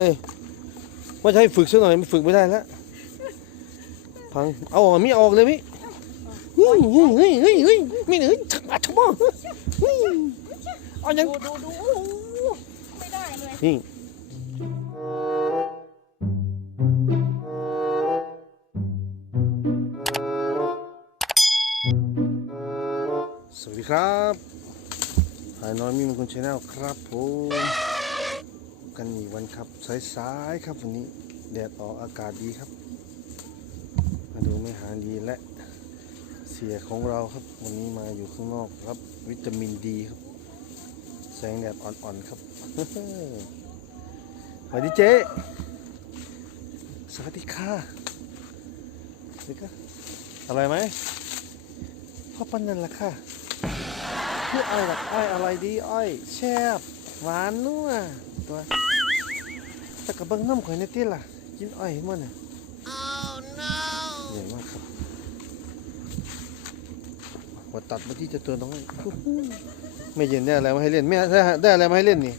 เอ้ยว่าจะให้ฝึกซะหน่อยมันฝึกไม่ได้แล้วพังเอาออกมิออกเลยมิเฮ้ยเฮ้ยเฮ้ยเฮ้ยเฮ้ยมิเฮ้ยชักมาชักมาเฮ้ยเอายังดูดูดูโอ้โหไม่ได้เลยนี่สวัสดีครับหายน้อยมีมงคลชาแนลครับผม กันอีกวันครับสายๆครับวันนี้แดดออกอากาศดีครับ มาดูไม่หาดีและเสียของเราครับ วันนี้มาอยู่ข้างนอกครับวิตามินดีครับ แสงแดดอ่อนๆครับสวัสดีเจ๊สวัสดีค่ะสวัสดีค่ะอร่อยไหมพ่อปั้นนั่นแหละค่ะพี่อ้อยแบบอ้อยอร่อยดีอ้อยแซ่บหวานนัว ตัวแต่กระเบื้องน้ำข่อยในที่ล่ะ กินอ้อยมันน่ะใหญ่มากครับหัวตัดมาที่จะตัวน้อยไม่เย็นได้อะไรมาให้เล่นแม่ได้ได้อะไรมาให้เล่นนี่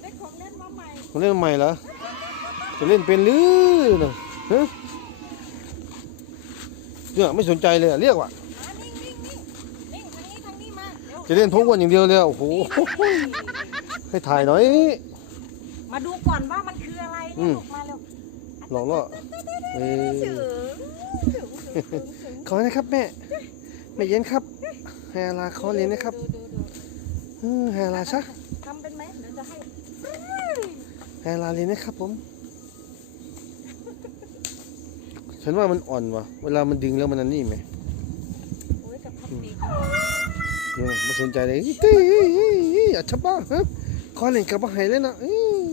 ได้ของเล่นมาใหม่คนเล่นใหม่เหรอจะเล่นเป็นหรือเนอะฮะเนี่ยไม่สนใจเลยอะเรียกว่าอ่านิ่งนิ่งนิ่งนิ่งทางนี้ทางนี้มาเดี๋ยวจะเล่นทุกวันอย่างเดียวเลยอะโอ้โหให้ถ่ายหน่อย มาดูก่อนว่ามันคืออะไรอืเนี่ยมลูกมาเร็วหลอกล่อเอถึงอถึงถึงถึงถึงขอนะครับแม่แม่เย็นครับให้อาลาขอเรียนนะครับดูดูดูอืมให้อาลาซะทำเป็นไหมเดี๋ยวจะให้ให้อาลาเรียนนะครับผมฉันว่ามันอ่อนว่ะ เวลามันดึงแล้วมันอันนี่ไหมโอ้ยกับพับปีกเดี๋ยวไม่สนใจเลยเฮ้ยเฮ้ยเฮ้ยเฮ้ยอัดชับบ้าฮะขอเล่นกับบ้าไห้เลยนะอื้อ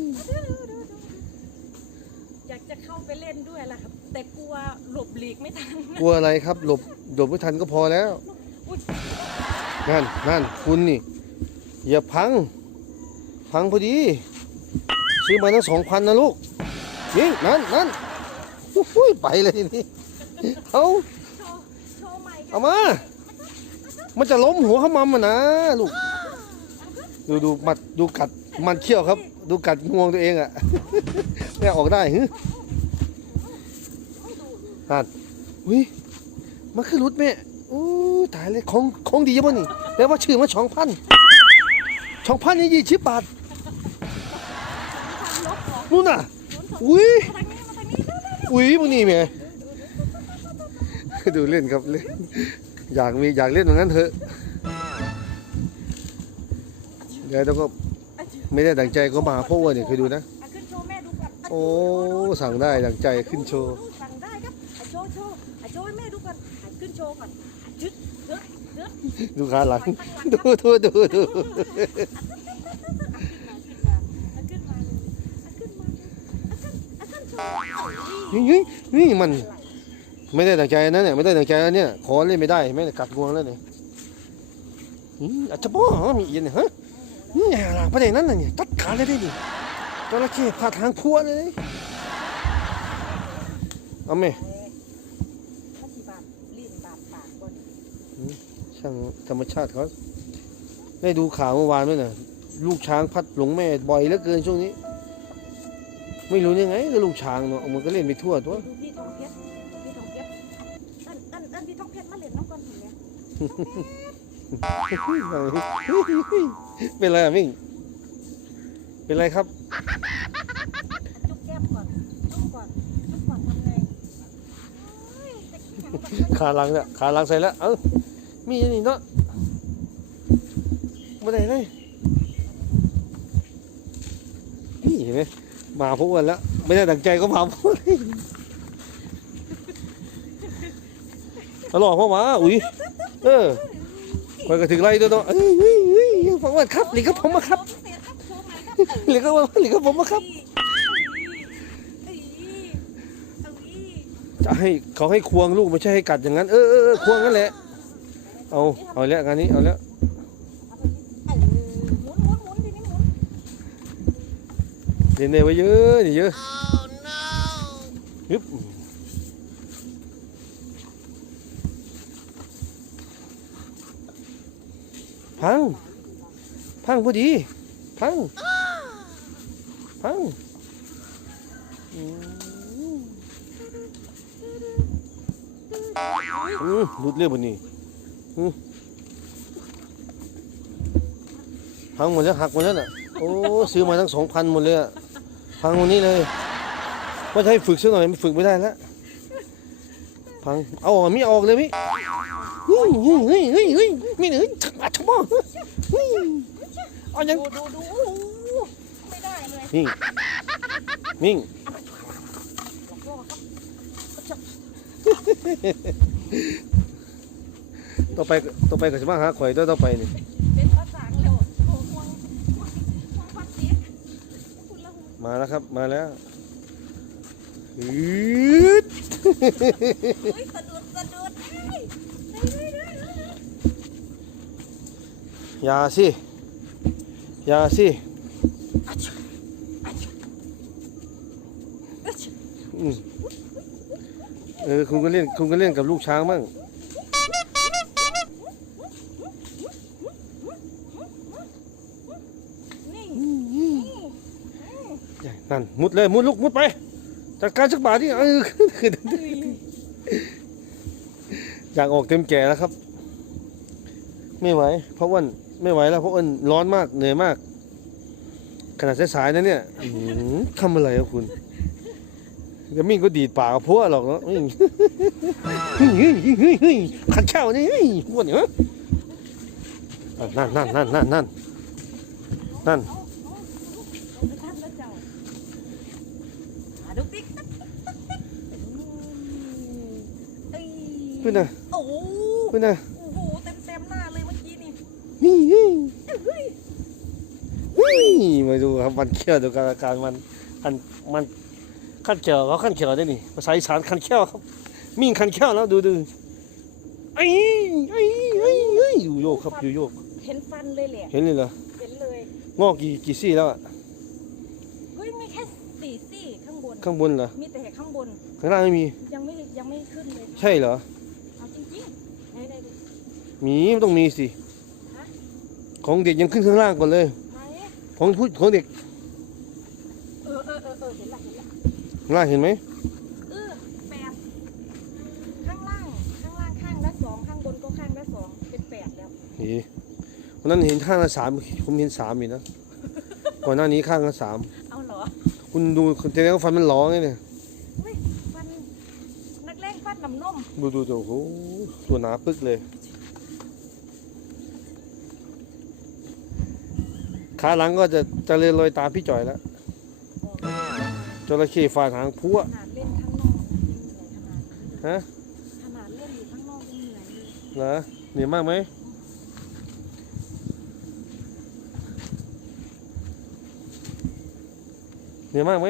อยากจะเข้าไปเล่นด้วยล่ะครับ แต่กลัวหลบหลีกไม่ทันกลัวอะไรครับ หลบหลบไม่ทันก็พอแล้วอุ๊ยนั่นนั่นคุณนี่ อย่าพัง พังพอดี ซื้อมาตั้งสองพันนะลูกนี่นั่นนั่นอุ้ยไปเลยทีนี่เอาโชว์โชว์ใหม่เอามา มันจะล้มหัวเขามัมมานะลูก ดูดูมัดดูกัดมันเขี้ยวครับ ดูกัดงวงตัวเองอะแม่ออกได้ฮึ นั่นอุ้ยมันคือรุดแม่อู้ตายเลยของของดีป่ะนี่แต่ว่าชื่อมันสองพันสองพันนี่ยี่สิบบาทนู่นน่ะอุ้ยอุ้ยพวกนี้แม่ดูเล่นครับเล่นอยากมีอยากเล่นตรงนั้นเถอะเดี๋ยวก็ไม่ได้ดังใจก็มาพวกว่าเนี่ยเคยดูนะอะขึ้นโชว์แม่ดูนะ โอ้ สั่งได้ดังใจขึ้นโชว์ โชว์โชว์อะโชว์ให้แม่ดูก่อนอะขึ้นโชว์ก่อนอะจึ๊ดเดือดเดือดดูขาหลัง ดูดูดูดูขึ้นมาขึ้นมาอะขึ้นมาเลยอะขึ้นอะขึ้นอะขึ้นโชว์นี่นี่นี่มัน ไม่ได้ดังใจนะเนี่ยไม่ได้ดังใจนะเนี่ยขอเล่นไม่ได้ไม่ได้กัดงวงแล้วเนี่ยอืมอาจจะบ้ามีเอียนเนี่ยฮะนี่ไงหลังประเด็นนั้นน่ะเนี่ยตัดขาเลยได้ดิจระเข้พาทางพัวเลยเอาไหม ถ้าสี่บาทลิ้นบาทปากก่อน ช่างธรรมชาติเขาได้ดูข่าวเมื่อวานด้วยนะลูกช้างพัดหลงแม่บ่อยเหลือเกินช่วงนี้ ไม่รู้ยังไงก็ลูกช้างเนาะมันก็เล่นไปทั่วตัวดูพี่ทองเพชรพี่ทองเพชรอันอันอันพี่ทองเพชรมาเล่นน้ำก่อนถึงเนี่ยเป็นไรอะมิ่ง เป็นไรครับจุ๊บแก้มก่อนจุ๊บก่อนจุ๊บก่อนทำไงเฮ้ยจะขี้หนังแบบนี้ขาหลังเนี่ยขาหลังใส่แล้ว เอ้า มีอันนี่เนาะมาไหนเลยนี่เห็นไหมมาพวกวันแล้ว ไม่ได้ดังใจก็มาพวกนี้ตลอดพ่อหมาอุ้ยเออคอยก็ถึงไล่ตัวเนาะเอ้ยเฮ้ยเฮ้ยฟังว่าครับหลีกกับผมมาครับหรับหลีกกับว่าหลีกกับผมมาครับจะให้เขาให้ควงลูกไม่ใช่ให้กัดอย่างนั้น เออเออควงนั่นแหละ เอา เอาแล้วงานนี้ เอาแล้วเออหมุนหมุนหมุนทีนี้หมุนเดี๋ยวเนี่ยไว้เยอะนี่เยอะฮึบพัง พังพอดี พัง พังอืมอืมรุดเรียบนนี้ พังหมดแล้วหักหมดแล้วน่ะ โอ้ซื้อมาทั้งสองพันหมดเลยอะพังวันนี้เลยว่าจะให้ฝึกสักหน่อยมันฝึกไม่ได้แล้วพังเอาออกมีออกเลยมิเฮ้ยเฮ้ยเฮ้ยเฮ้ยเฮ้ยมีหนึ่งชักมาชักมาเฮ้ยเอายังดูดูดูโอ้โหไม่ได้เลยนิ่งนิ่ง หลอกล่อครับ ต่อไปต่อไปก็จะมาหาข่อยตัวยต่อไปนี่เป็นภาษาเร็วโอ้ห่วงห่วงห่วงพัดเสียคุณละหูมาแล้วครับมาแล้วอืดอุ้ยสะดุดสะดุดเฮ้ยเฮ้ยเฮ้ยเฮ้ยเฮ้ยอย่าสิอย่าสิเออคุณก็เล่นคุณก็เล่นกับลูกช้างบ้าง นั่นมุดเลยมุดลูกมุดไปจัดการสักบาทนี่เออคืออยากออกเต็มแก่แล้วครับ ไม่ไหวเพราะอ้วนไม่ไหวแล้วเพราะอ้นร้อนมากเหนื่อยมาก ขนาดสายๆนะเนี่ยทำอะไรครับคุณเดี๋ยวมิ่งก็ดีดปากกับพวกหรอกเนาะเฮ้ยเฮ้ยเฮ้ยขันเช่านี่เฮ้ยพวกเนี่ยนั่นนั่นนั่นนั่นนั่นนั่น เอาเอาเอาไปทำแล้วเจ้าหา ดูติ๊กตักตักตักตักเอ้ยเพื่อนน่ะโอ้โหเพื่อนน่ะโอ้โหเต็มเต็มๆหน้าเลยเมื่อกี้นี่นี่เฮ้ยเฮ้ยเฮ้ยมาดูครับมันเขี้ยวดูการอาการมันอันมันขั้นเขียวเขาขั้นเขียวได้นี่ภาษาอีสานขั้นเขี้ยวครับมิ่งขั้นเขี้ยวแล้วดูดูไอ้ไอ้ไอ้ไอ้อยู่โยกครับอยู่โยก เห็นฟันเลยแหละเห็นเลยเหรอเห็นเลยงอกกี่กี่ซี่แล้วอะ เฮ้ยมีแค่สี่ซี่ ข้างบนข้างบนเหรอ มีแต่ข้างบน ข้างล่างไม่มี ยังไม่ยังไม่ขึ้นเลยใช่เหรอ เอาจริงๆไหนไหนดูมีมันต้องมีสิ ฮะของเด็กยังขึ้นข้างล่างก่อนเลย ไหนของผู้ของเด็กเออเออเออเออเห็นละเห็นละข้างล่างเห็นไหม เออแปดข้างล่างข้างล่างข้างละสองข้างบนก็ข้างละสองเป็นแปดแล้วนี่วันนั้นเห็นข้างละสามผมเห็นสามอยู่นะ ก่อนหน้านี้ข้างละสามเอาเหรอ คุณดูแสดงว่าฟันมันหลอไงเนี่ยเฮ้ยฟันนักเลงฟันน้ำนมดูดูดูโอ้โหตัวหนาปึ๊กเลยขาหลังก็จะเจะเลยรอยตามพี่จ่อยแล้วจระเข้ฟาดหางพัวขนาดเล่นข้างนอกนะยังเหนื่อยขนาดนี้เลยฮะขนาดเล่นอยู่ข้างนอกยังเหนื่อยเลยเหรอเหนื่อยมากไหม เหนื่อยมากไหม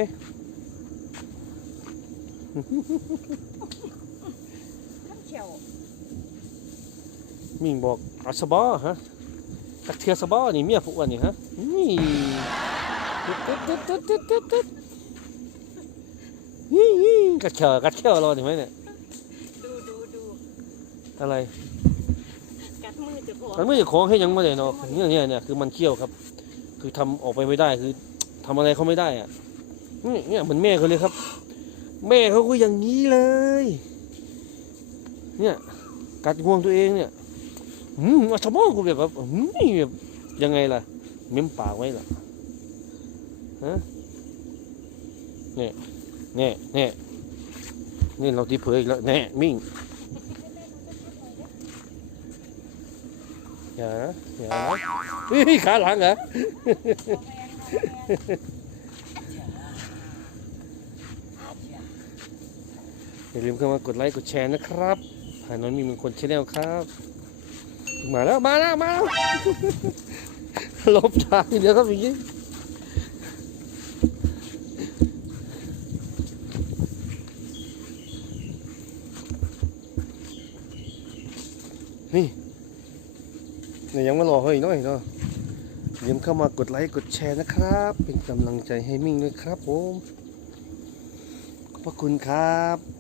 ท่านเขียวมิ่งบอกอัสบอฮะตักเทือสบอนี่เมียพวกอันนี่ฮะนี่ตึ๊ดตึ๊ดตึ๊ดตึ๊ดตึ๊ดตึ๊ดตึ๊ดนี่นี่กัดเขียวกัดเขียวรอถึงไหมเนี่ยดูดูดูอะไรกัดมือจะพอมันไม่ใช่ของให้ยังไม่ได้เนาะเนี่ยเนี่ยเนี่ยคือมันเขี้ยวครับ คือทำออกไปไม่ได้คือทำอะไรเขาไม่ได้อะ นี่เนี่ยเหมือนแม่เขาเลยครับ แม่เขาก็อย่างนี้เลย เนี่ยกัดห่วงตัวเองเนี่ยอืมอัสบอกูแบบว่าอืมแบบยังไงล่ะเม้มปากไว้ล่ะฮะเนี่ยเนี่ยเนี่ยนี่เราที่เผยอีกแล้วเนี่ยมิ่งอย่านะอย่าเฮ้ยขาหลังเหรอ อย่าลืมเข้ามากดไลค์กดแชร์นะครับหาน้อยมีมงคลชแนลครับ มาแล้วมาแล้วมาแล้วลบทางเดี๋ยวครับอย่างนี้นี่เนี่ยยังมารอเฮ้ยน้อยเนาะอย่าลืมเข้ามากดไลค์กดแชร์นะครับ เป็นกำลังใจให้มิ่งด้วยครับผมขอบพระคุณครับ